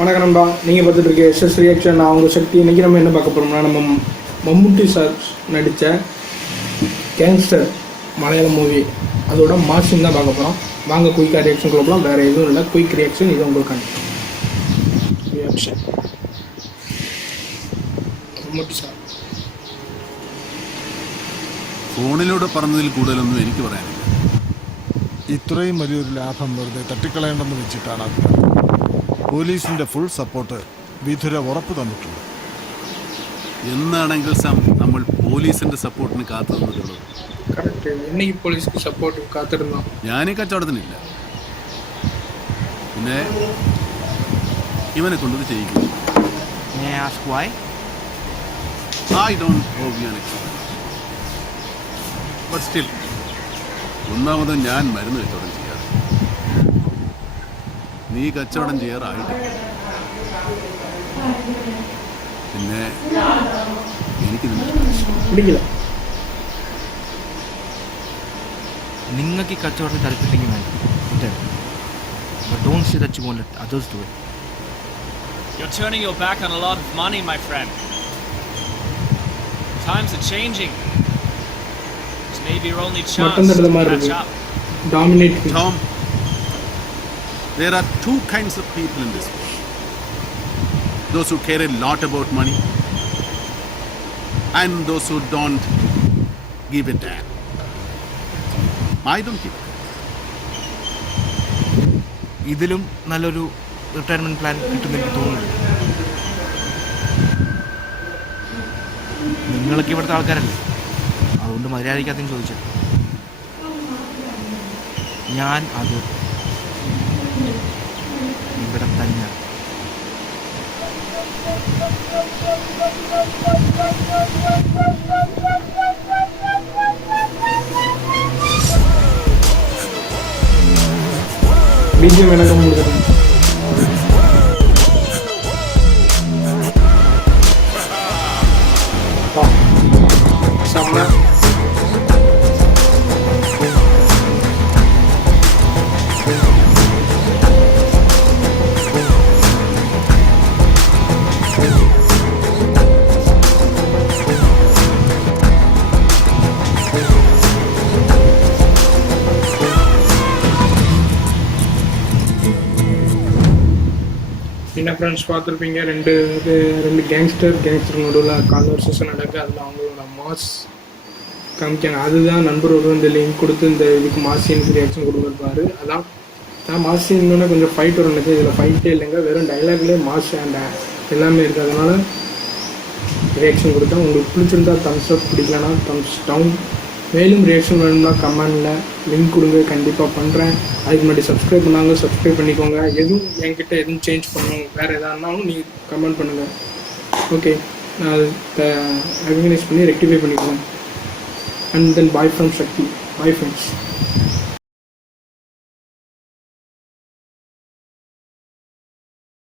வணக்கம் நண்பா, நீங்கள் பார்த்துட்டு இருக்க எஸ்எஸ் ரியாக்ஷன். நான் உங்கள் சக்தி. இன்றைக்கி நம்ம என்ன பார்க்க போகிறோம்னா, நம்ம மம்முட்டி சார் நடித்த கேங்ஸ்டர் மலையாளம் மூவி அதோட மாசின் தான் பார்க்க போகிறோம். வாங்க குயிக்காக ரியாக்ஷன் கொடுக்கலாம். வேறு எதுவும் இல்லை, குயிக் ரியாக்ஷன் இது உங்களுக்கான ரியாக்ஷன். മമ്മൂട്ടി സാർ ഫോണിലൂടെ പറഞ്ഞതിൽ കൂടുതലൊന്നും എനിക്ക് പറയാനില്ല. ഇത്രയും വലിയൊരു ലാഭം വെറുതെ തട്ടിക്കളയേണ്ടെന്ന് വെച്ചിട്ടാണ് പോലീസിന്റെ ഫുൾ സപ്പോർട്ട് വിധുര ഉറപ്പ് തന്നിട്ടുണ്ട്. എന്നാണെങ്കിൽ നമ്മൾ പോലീസിന്റെ സപ്പോർട്ടിന് കാത്തു നിന്നിട്ടുള്ളത്. കറക്റ്റ്. இன்னைக்கு പോലീസിന് സപ്പോർട്ട് കാത്തിരുന്നോ? ഞാൻ ഈ കച്ചവടത്തിനില്ല, പിന്നെ ഇവനെ കൊണ്ടത് ചെയ്യിക്കും. I don't owe you an explanation. But still, ഒന്നാമത് ഞാൻ മരുന്ന് കച്ചവടം ചെയ്യാറ്, നീ കച്ചവടം ചെയ്യാറായിട്ട്. പിന്നെ എനിക്ക് പിടിക്കില്ല. നിങ്ങൾക്ക് ഈ കച്ചവടം താല്പര്യമില്ലെങ്കിൽ വേണ്ട. But don't say that you won't let others do it. You're turning your back on a lot of money, my friend. Times are changing. It's maybe your only chance to catch up. Dominate. Tom, there are two kinds of people in this world. Those who care a lot about money and those who don't give a damn. I don't give a damn. ഇതിലും നല്ലൊരു retirement plan കിട്ടുമെന്ന് എനിക്ക് തോന്നുന്നു. നിങ്ങളൊക്കെ ഇവിടുത്തെ ആൾക്കാരല്ലേ, അതുകൊണ്ട് മര്യാദയ്ക്കകത്തും ചോദിച്ചു. ഞാൻ അത് ഇവിടെ തന്നെയാണ്. ബിജി മേനകം കൊടുക്കണം. sama என்ன ஃப்ரெண்ட்ஸ் பார்த்துருப்பீங்க, ரெண்டு கேங்ஸ்டர் நடுவில் கான்வர்சேஷன் நடக்குது. அதில் அவங்களோட மாஸ் காமிக்காங்க. அதுதான் நண்பர் ஒரு இந்த லிங்க் கொடுத்து இந்த இதுக்கு மாசின்னு ரியாக்ஷன் கொடுத்துருப்பாரு. அதான் மாசின்னு கொஞ்சம் ஃபைட் வரும் எனக்கு. இதில் ஃபைட்டே இல்லைங்க, வெறும் டைலாக்லேயே மாஸ் அண்ட் எல்லாமே இருக்குது. அதனால் ரியாக்ஷன் கொடுத்தேன். உங்களுக்கு பிடிச்சிருந்தா தம்ஸ் அப், பிடிக்கலன்னா தம்ஸ் டவுன். மேலும் ரியாக்ஷன் வேணும்னா கமெண்டில் லிங்க் கொடுங்க, கண்டிப்பாக பண்ணுறேன். அதுக்கு முன்னாடி சப்ஸ்கிரைப் பண்ணாங்க, சப்ஸ்கிரைப் பண்ணிக்கோங்க. எதுவும் என்கிட்ட எதுவும் சேஞ்ச் பண்ணணும், வேறு எதானாலும் நீங்கள் கமெண்ட் பண்ணுங்கள். ஓகே, நான் அதை ரெகக்னைஸ் பண்ணி ரெக்டிஃபை பண்ணிக்குவேன். And then bye from Sakthi. Bye friends.